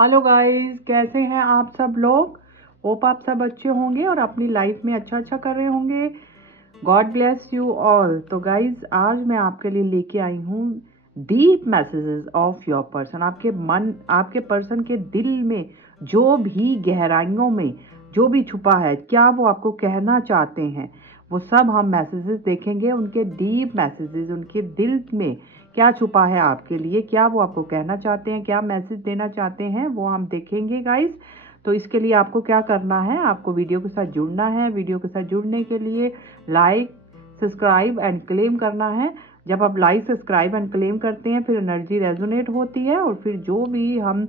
Hello guys, कैसे हैं आप सब लोग। होप आप सब अच्छे होंगे और अपनी लाइफ में अच्छा कर रहे होंगे। God bless you all. तो गाइस, आज मैं आपके लिए लेके आई हूँ deep messages of your person. आपके पर्सन के दिल में जो भी गहराइयों में जो भी छुपा है, क्या वो आपको कहना चाहते हैं, वो सब हम मैसेजेस देखेंगे। उनके डीप मैसेजेस, उनके दिल में क्या छुपा है आपके लिए, क्या वो आपको कहना चाहते हैं, क्या मैसेज देना चाहते हैं, वो हम देखेंगे गाइस। तो इसके लिए आपको क्या करना है, आपको वीडियो के साथ जुड़ना है। वीडियो के साथ जुड़ने के लिए लाइक, सब्सक्राइब एंड क्लेम करना है। जब आप लाइक, सब्सक्राइब एंड क्लेम करते हैं, फिर एनर्जी रेजोनेट होती है और फिर जो भी हम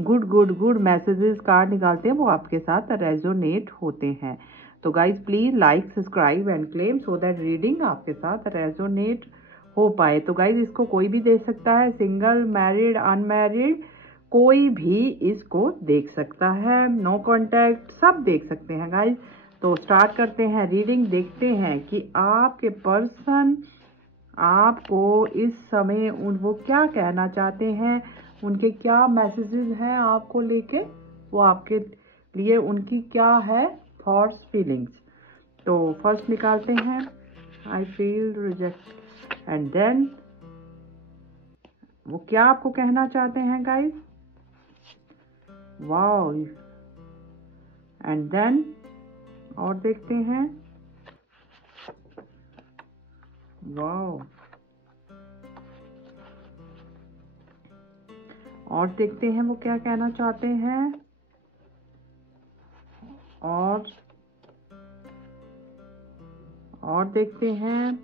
गुड मैसेजेस कार्ड निकालते हैं वो आपके साथ रेजोनेट होते हैं। तो guys please like, subscribe and claim so that reading आपके साथ रेजोनेट हो पाए। तो गाइज इसको कोई भी देख सकता है, सिंगल, मैरिड, अनमैरिड, कोई भी इसको देख सकता है। नो कॉन्टैक्ट, सब देख सकते हैं गाइज। तो स्टार्ट करते हैं रीडिंग। देखते हैं कि आपके पर्सन आपको इस समय वो क्या कहना चाहते हैं, उनके क्या मैसेजेस हैं आपको लेके, वो आपके लिए उनकी क्या है थॉट्स, फीलिंग्स। तो फर्स्ट निकालते हैं, I feel reject, and then वो क्या आपको कहना चाहते हैं गाइस। वाओ, एंड देन और देखते हैं। वाओ, और देखते हैं वो क्या कहना चाहते हैं। और देखते हैं।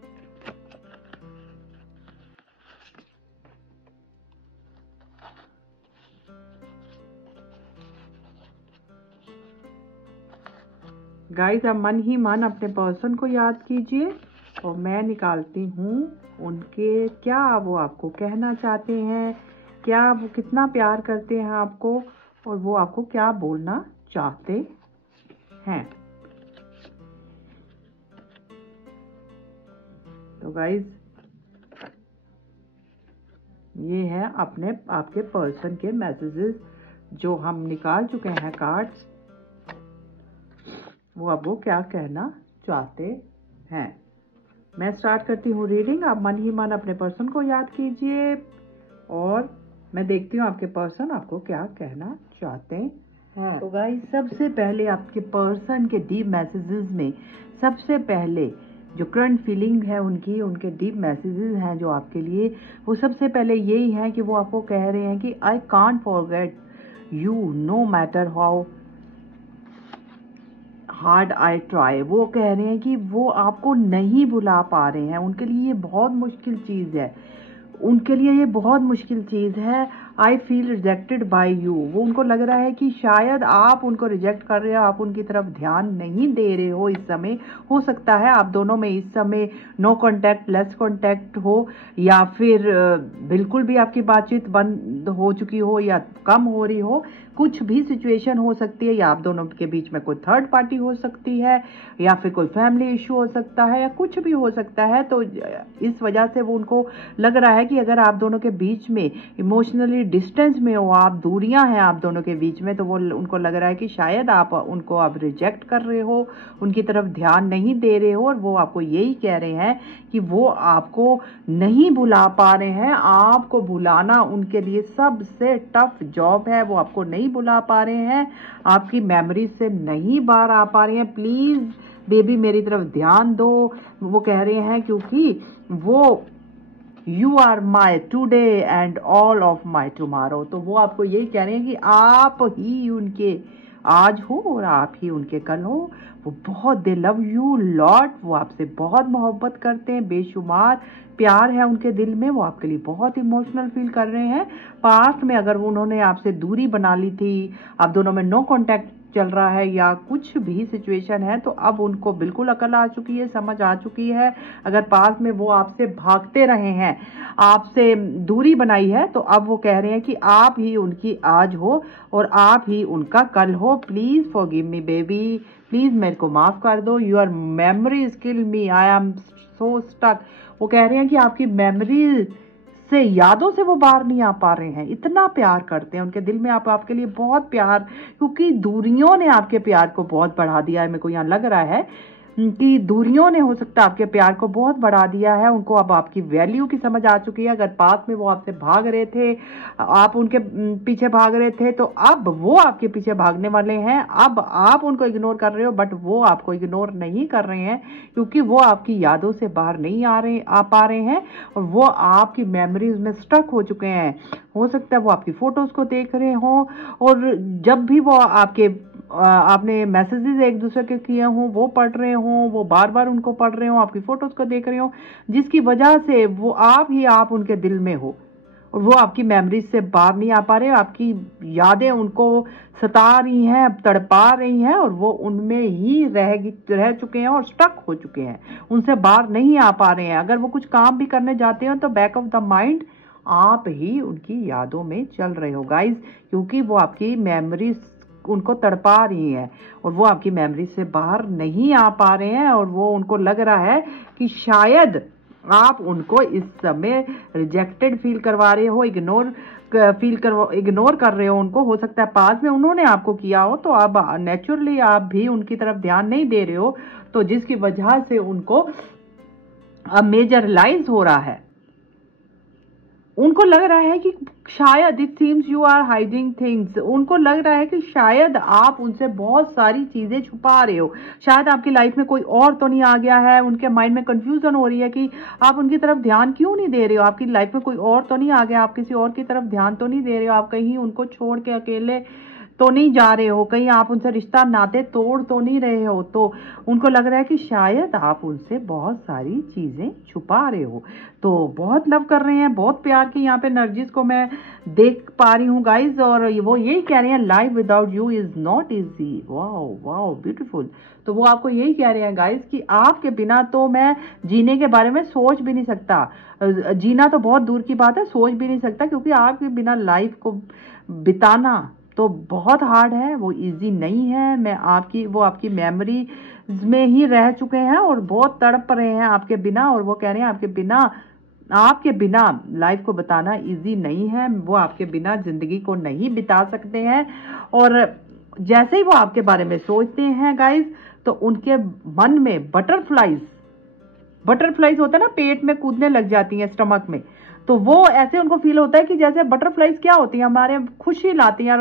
गाइस, आप मन ही मन अपने पर्सन को याद कीजिए और मैं निकालती हूँ उनके क्या वो आपको कहना चाहते हैं, क्या वो कितना प्यार करते हैं आपको और वो आपको क्या बोलना चाहते हैं। तो गाइस, ये है आपके पर्सन के मैसेजेस जो हम निकाल चुके हैं कार्ड्स। वो आपको क्या कहना चाहते हैं। मैं स्टार्ट करती हूँ रीडिंग। आप मन ही मन अपने पर्सन को याद कीजिए और मैं देखती हूँ आपके पर्सन आपको क्या कहना चाहते हैं। तो गाइस, सबसे पहले आपके पर्सन के डीप मैसेजेस में सबसे पहले जो करंट फीलिंग है उनके डीप मैसेजेस हैं जो आपके लिए, वो सबसे पहले यही है कि वो आपको कह रहे हैं कि I can't forget you know matter how hard I try. वो कह रहे हैं कि वो आपको नहीं भुला पा रहे हैं। उनके लिए ये बहुत मुश्किल चीज़ है, उनके लिए ये बहुत मुश्किल चीज़ है। I feel rejected by you. वो उनको लग रहा है कि शायद आप उनको रिजेक्ट कर रहे हो, आप उनकी तरफ ध्यान नहीं दे रहे हो इस समय। हो सकता है आप दोनों में इस समय नो कॉन्टैक्ट, लेस कॉन्टैक्ट हो, या फिर बिल्कुल भी आपकी बातचीत बंद हो चुकी हो या कम हो रही हो। कुछ भी सिचुएशन हो सकती है, या आप दोनों के बीच में कोई थर्ड पार्टी हो सकती है, या फिर कोई फैमिली इशू हो सकता है, या कुछ भी हो सकता है। तो इस वजह से वो उनको लग रहा है कि अगर आप दोनों के बीच में इमोशनली डिस्टेंस में हो, आप दूरियां हैं आप दोनों के बीच में, तो वो उनको लग रहा है कि शायद आप उनको अब रिजेक्ट कर रहे हो, उनकी तरफ ध्यान नहीं दे रहे हो। और वो आपको यही कह रहे हैं कि वो आपको नहीं भुला पा रहे हैं। आपको भुलाना उनके लिए सबसे टफ जॉब है। वो आपको नहीं भुला पा रहे हैं, आपकी मेमोरी से नहीं बाहर आ पा रहे हैं। प्लीज बेबी मेरी तरफ ध्यान दो, वो कह रहे हैं, क्योंकि वो you are my today and all of my tomorrow. तो वो आपको यही कह रहे हैं कि आप ही उनके आज हो और आप ही उनके कल हो। वो बहुत, दे लव यू लॉट। वो आपसे बहुत मोहब्बत करते हैं, बेशुमार प्यार है उनके दिल में। वो आपके लिए बहुत इमोशनल फील कर रहे हैं। पास्ट में अगर उन्होंने आपसे दूरी बना ली थी, आप दोनों में नो कॉन्टैक्ट चल रहा है या कुछ भी सिचुएशन है, तो अब उनको बिल्कुल अकल आ चुकी है, समझ आ चुकी है। अगर पास में वो आपसे भागते रहे हैं, आपसे दूरी बनाई है, तो अब वो कह रहे हैं कि आप ही उनकी आज हो और आप ही उनका कल हो। Please forgive me baby, please मेरे को माफ कर दो। Your memory kill me, I am so stuck. वो कह रहे हैं कि आपकी मेमोरी से यादों से वो बाहर नहीं आ पा रहे हैं। इतना प्यार करते हैं, उनके दिल में आपके लिए बहुत प्यार, क्योंकि दूरियों ने आपके प्यार को बहुत बढ़ा दिया है। मेरे को यहाँ लग रहा है कि दूरियों ने हो सकता है आपके प्यार को बहुत बढ़ा दिया है। उनको अब आपकी वैल्यू की समझ आ चुकी है। अगर पास में वो आपसे भाग रहे थे, आप उनके पीछे भाग रहे थे, तो अब वो आपके पीछे भागने वाले हैं। अब आप उनको इग्नोर कर रहे हो, बट वो आपको इग्नोर नहीं कर रहे हैं, क्योंकि वो आपकी यादों से बाहर नहीं आ पा रहे हैं और वो आपकी मेमोरीज में स्टक हो चुके हैं। हो सकता है वो आपकी फोटोज को देख रहे हो, और जब भी वो आपने मैसेजेस एक दूसरे के किए हों वो पढ़ रहे हों, वो बार बार उनको पढ़ रहे हों, आपकी फोटोज को देख रहे हो, जिसकी वजह से वो आप उनके दिल में हो और वो आपकी मेमोरीज से बाहर नहीं आ पा रहे। आपकी यादें उनको सता रही हैं, तड़पा रही हैं, और वो उनमें ही रह चुके हैं और स्टक हो चुके हैं, उनसे बाहर नहीं आ पा रहे हैं। अगर वो कुछ काम भी करने जाते हो तो बैक ऑफ द माइंड आप ही उनकी यादों में चल रहे हो गाइज, क्योंकि वो आपकी मेमोरीज उनको तड़पा रही है और वो आपकी मेमोरी से बाहर नहीं आ पा रहे हैं। और वो उनको लग रहा है कि शायद आप उनको इस समय रिजेक्टेड फील करवा रहे हो, इग्नोर कर रहे हो उनको। हो सकता है पास में उन्होंने आपको किया हो, तो अब नेचुरली आप भी उनकी तरफ ध्यान नहीं दे रहे हो, तो जिसकी वजह से उनको अब मेजरलाइज हो रहा है। उनको लग रहा है कि शायद it seems you are hiding things. उनको लग रहा है कि शायद आप उनसे बहुत सारी चीजें छुपा रहे हो। शायद आपकी लाइफ में कोई और तो नहीं आ गया है। उनके माइंड में कंफ्यूजन हो रही है कि आप उनकी तरफ ध्यान क्यों नहीं दे रहे हो। आपकी लाइफ में कोई और तो नहीं आ गया, आप किसी और की तरफ ध्यान तो नहीं दे रहे हो, आप कहीं उनको छोड़ के अकेले तो नहीं जा रहे हो, कहीं आप उनसे रिश्ता नाते तोड़ तो नहीं रहे हो। तो उनको लग रहा है कि शायद आप उनसे बहुत सारी चीजें छुपा रहे हो। तो बहुत लव कर रहे हैं, बहुत प्यार की यहाँ पे एनर्जीज को मैं देख पा रही हूँ गाइज। और वो यही कह रहे हैं, life without you is not easy. Wow wow beautiful. तो वो आपको यही कह रहे हैं गाइज कि आपके बिना तो मैं जीने के बारे में सोच भी नहीं सकता। जीना तो बहुत दूर की बात है, सोच भी नहीं सकता, क्योंकि आपके बिना लाइफ को बिताना तो बहुत हार्ड है, वो इजी नहीं है। वो आपकी मेमोरी में ही रह चुके हैं और बहुत तड़प रहे हैं आपके बिना। और वो कह रहे हैं आपके बिना लाइफ को बताना इजी नहीं है। वो आपके बिना जिंदगी को नहीं बिता सकते हैं। और जैसे ही वो आपके बारे में सोचते हैं गाइज, तो उनके मन में बटरफ्लाइज होता है ना, पेट में कूदने लग जाती हैं, स्टमक में। तो वो ऐसे उनको फील होता है कि जैसे बटरफ्लाइज क्या होती हैं, हमारे खुशी लाती हैं,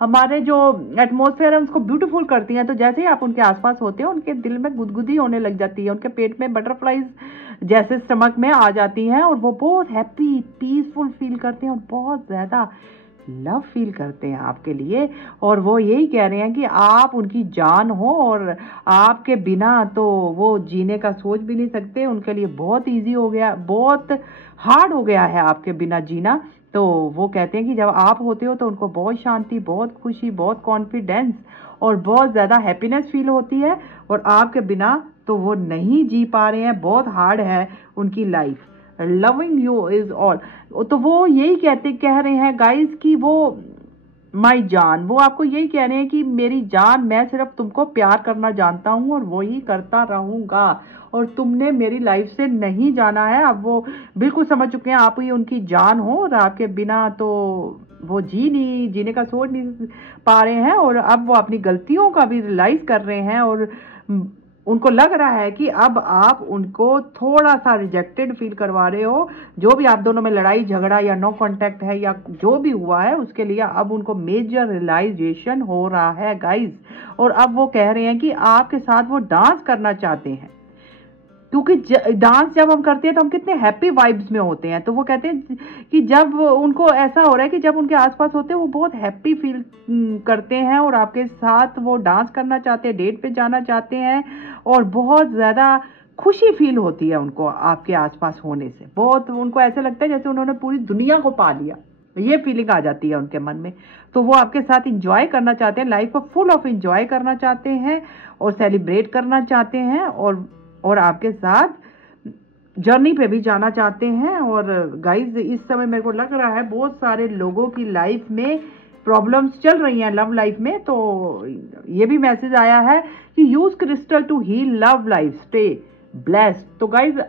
हमारे जो एटमॉस्फेयर है उसको ब्यूटीफुल करती हैं। तो जैसे ही आप उनके आसपास होते हैं, उनके दिल में गुदगुदी होने लग जाती है, उनके पेट में बटरफ्लाइज जैसे स्टमक में आ जाती हैं, और वो बहुत हैप्पी पीसफुल फील करते हैं और बहुत ज्यादा लव फील करते हैं आपके लिए। और वो यही कह रहे हैं कि आप उनकी जान हो, और आपके बिना तो वो जीने का सोच भी नहीं सकते। उनके लिए बहुत इजी हो गया, बहुत हार्ड हो गया है आपके बिना जीना। तो वो कहते हैं कि जब आप होते हो तो उनको बहुत शांति, बहुत खुशी, बहुत कॉन्फिडेंस और बहुत ज़्यादा हैप्पीनेस फील होती है। और आपके बिना तो वो नहीं जी पा रहे हैं, बहुत हार्ड है उनकी life. Loving you is all. तो वो यही कह रहे हैं गाइज कि वो माई जान, वो आपको यही कह रहे हैं कि मेरी जान, मैं सिर्फ तुमको प्यार करना जानता हूँ और वो ही करता रहूंगा, और तुमने मेरी लाइफ से नहीं जाना है। अब वो बिल्कुल समझ चुके हैं आप ही उनकी जान हो, और आपके बिना तो वो जीने का सोच नहीं पा रहे हैं। और अब वो अपनी गलतियों का भी रियलाइज कर रहे हैं, और उनको लग रहा है कि अब आप उनको थोड़ा सा रिजेक्टेड फील करवा रहे हो। जो भी आप दोनों में लड़ाई झगड़ा या नो कांटेक्ट है या जो भी हुआ है, उसके लिए अब उनको मेजर रियलाइजेशन हो रहा है गाइज। और अब वो कह रहे हैं कि आपके साथ वो डांस करना चाहते हैं, क्योंकि डांस जब हम करते हैं तो हम कितने हैप्पी वाइब्स में होते हैं। तो वो कहते हैं कि जब उनको ऐसा हो रहा है कि जब उनके आसपास होते हैं वो बहुत हैप्पी फील करते हैं, और आपके साथ वो डांस करना चाहते हैं, डेट पे जाना चाहते हैं, और बहुत ज़्यादा खुशी फील होती है उनको आपके आसपास होने से। बहुत उनको ऐसा लगता है जैसे उन्होंने पूरी दुनिया को पा लिया, ये फीलिंग आ जाती है उनके मन में। तो वो आपके साथ इंजॉय करना चाहते हैं, लाइफ को फुल ऑफ इंजॉय करना चाहते हैं और सेलिब्रेट करना चाहते हैं, और आपके साथ जर्नी पे भी जाना चाहते हैं। और गाइज इस समय मेरे को लग रहा है बहुत सारे लोगों की लाइफ में प्रॉब्लम्स चल रही हैं लव लाइफ में। तो ये भी मैसेज आया है कि use crystal to heal love life, stay blessed. तो गाइज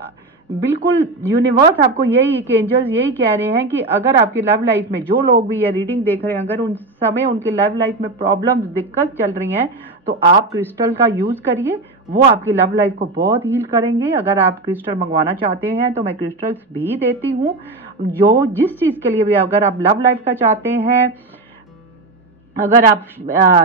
बिल्कुल यूनिवर्स आपको यही कि एंजल्स यही कह रहे हैं कि अगर आपकी लव लाइफ में जो लोग भी ये रीडिंग देख रहे हैं, अगर उन समय उनकी लव लाइफ में प्रॉब्लम्स दिक्कत चल रही हैं, तो आप क्रिस्टल का यूज करिए, वो आपकी लव लाइफ को बहुत हील करेंगे। अगर आप क्रिस्टल मंगवाना चाहते हैं तो मैं क्रिस्टल्स भी देती हूँ, जो जिस चीज के लिए भी, अगर आप लव लाइफ का चाहते हैं, अगर आप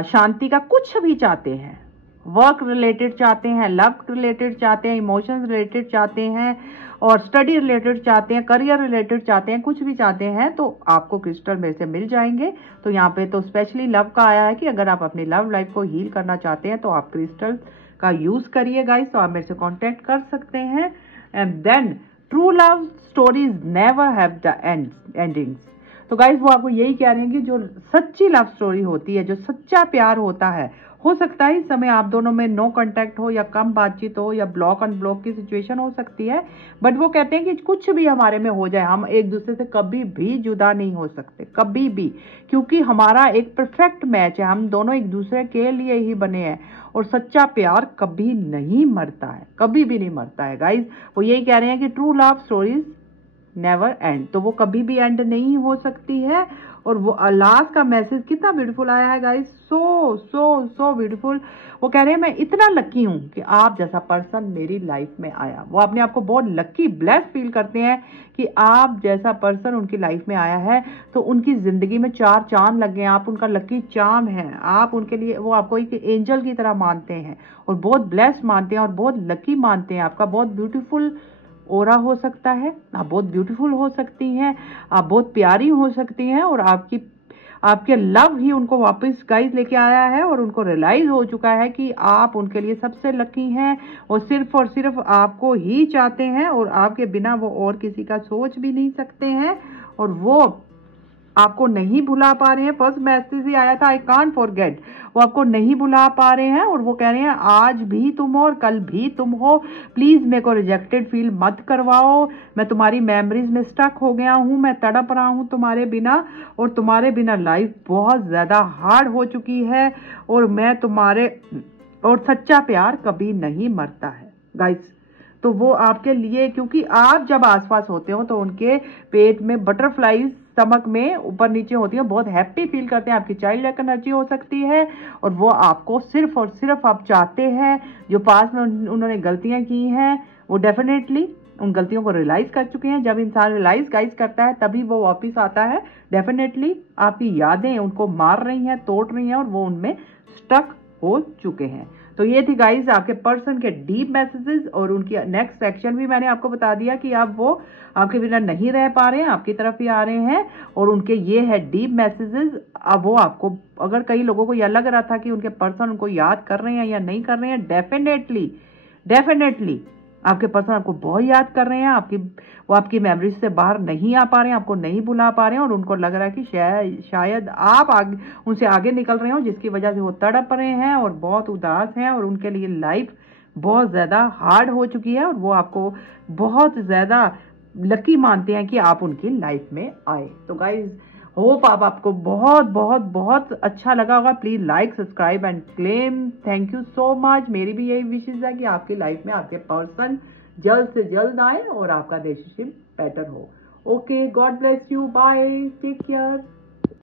शांति का कुछ भी चाहते हैं, वर्क रिलेटेड चाहते हैं, लव रिलेटेड चाहते हैं, इमोशंस रिलेटेड चाहते हैं, और स्टडी रिलेटेड चाहते हैं, करियर रिलेटेड चाहते हैं, कुछ भी चाहते हैं, तो आपको क्रिस्टल मेरे से मिल जाएंगे। तो यहाँ पे तो स्पेशली लव का आया है कि अगर आप अपनी लव लाइफ को हील करना चाहते हैं तो आप क्रिस्टल का यूज करिए गाइस। तो आप मेरे से कॉन्टेक्ट कर सकते हैं। And then true love stories never have the endings. तो गाइस वो आपको यही कह रहे हैं कि जो सच्ची लव स्टोरी होती है, जो सच्चा प्यार होता है, हो सकता है इस समय आप दोनों में नो कांटेक्ट हो या कम बातचीत हो या ब्लॉक अनब्लॉक की सिचुएशन हो सकती है, बट वो कहते हैं कि कुछ भी हमारे में हो जाए, हम एक दूसरे से कभी भी जुदा नहीं हो सकते, कभी भी, क्योंकि हमारा एक परफेक्ट मैच है, हम दोनों एक दूसरे के लिए ही बने हैं। और सच्चा प्यार कभी नहीं मरता है, कभी भी नहीं मरता है गाइज। वो यही कह रहे हैं कि true love stories never and, तो वो कभी भी एंड नहीं हो सकती है। और वो लास्ट का मैसेज कितना ब्यूटीफुल आया है गाइस, सो सो सो ब्यूटीफुल। वो कह रहे हैं मैं इतना लकी हूं कि आप जैसा पर्सन मेरी लाइफ में आया। वो अपने आप को बहुत लकी ब्लेस्ड फील करते हैं कि आप जैसा पर्सन उनकी लाइफ में आया है, तो उनकी जिंदगी में 4 चांद लग गए, आप उनका लकी चार्म है, आप उनके लिए, वो आपको एक एंजल की तरह मानते हैं और बहुत ब्लेस्ड मानते हैं और बहुत लकी मानते हैं। आपका बहुत ब्यूटीफुल ओरा हो सकता है, आप बहुत ब्यूटीफुल हो सकती हैं, आप बहुत प्यारी हो सकती हैं, और आपके लव ही उनको वापस गाइस लेके आया है और उनको रियलाइज हो चुका है कि आप उनके लिए सबसे लकी हैं और सिर्फ आपको ही चाहते हैं, और आपके बिना वो और किसी का सोच भी नहीं सकते हैं, और वो आपको नहीं भुला पा रहे हैं। फर्स्ट मैसेज ही आया था, आई कांट फॉरगेट। वो आपको नहीं भुला पा रहे हैं और वो कह रहे हैं आज भी तुम हो और कल भी तुम हो, प्लीज मेरे को रिजेक्टेड फील मत करवाओ, मैं तुम्हारी मेमोरीज में स्टक हो गया हूं, मैं तड़प रहा हूं तुम्हारे बिना, और तुम्हारे बिना लाइफ बहुत ज्यादा हार्ड हो चुकी है, और मैं तुम्हारे, और सच्चा प्यार कभी नहीं मरता है गाइस। तो वो आपके लिए, क्योंकि आप जब आसपास होते हो तो उनके पेट में बटरफ्लाईज स्टमक में ऊपर नीचे होती है, बहुत हैप्पी फील करते हैं, आपकी चाइल्ड लाइक एनर्जी हो सकती है, और वो आपको सिर्फ और सिर्फ आप चाहते हैं। जो पास में उन्होंने गलतियां की हैं वो डेफिनेटली उन गलतियों को रियलाइज कर चुके हैं। जब इंसान रियलाइज गाइज करता है तभी वो वापिस आता है। डेफिनेटली आपकी यादें उनको मार रही हैं, तोड़ रही हैं, और वो उनमें स्टक हो चुके हैं। तो ये थी गाइज आपके पर्सन के डीप मैसेजेस, और उनकी नेक्स्ट सेक्शन भी मैंने आपको बता दिया कि अब वो आपके बिना नहीं रह पा रहे हैं, आपकी तरफ ही आ रहे हैं, और उनके ये है डीप मैसेजेस। अब वो आपको, अगर कई लोगों को यह लग रहा था कि उनके पर्सन उनको याद कर रहे हैं या नहीं कर रहे हैं, डेफिनेटली आपके पर्सन आपको बहुत याद कर रहे हैं, वो आपकी मेमोरीज से बाहर नहीं आ पा रहे हैं, आपको नहीं भुला पा रहे हैं, और उनको लग रहा है कि शायद आप उनसे आगे निकल रहे हो, जिसकी वजह से वो तड़प रहे हैं और बहुत उदास हैं, और उनके लिए लाइफ बहुत ज्यादा हार्ड हो चुकी है, और वो आपको बहुत ज्यादा लकी मानते हैं कि आप उनकी लाइफ में आए। तो गाइज होप आपको बहुत बहुत बहुत अच्छा लगा होगा। Please like, subscribe and claim. Thank you so much. मेरी भी यही विशेष है कि आपकी लाइफ में आपके पर्सन जल्द से जल्द आए और आपका रिलेशनशिप बेटर हो। Okay, God bless you, bye, take care.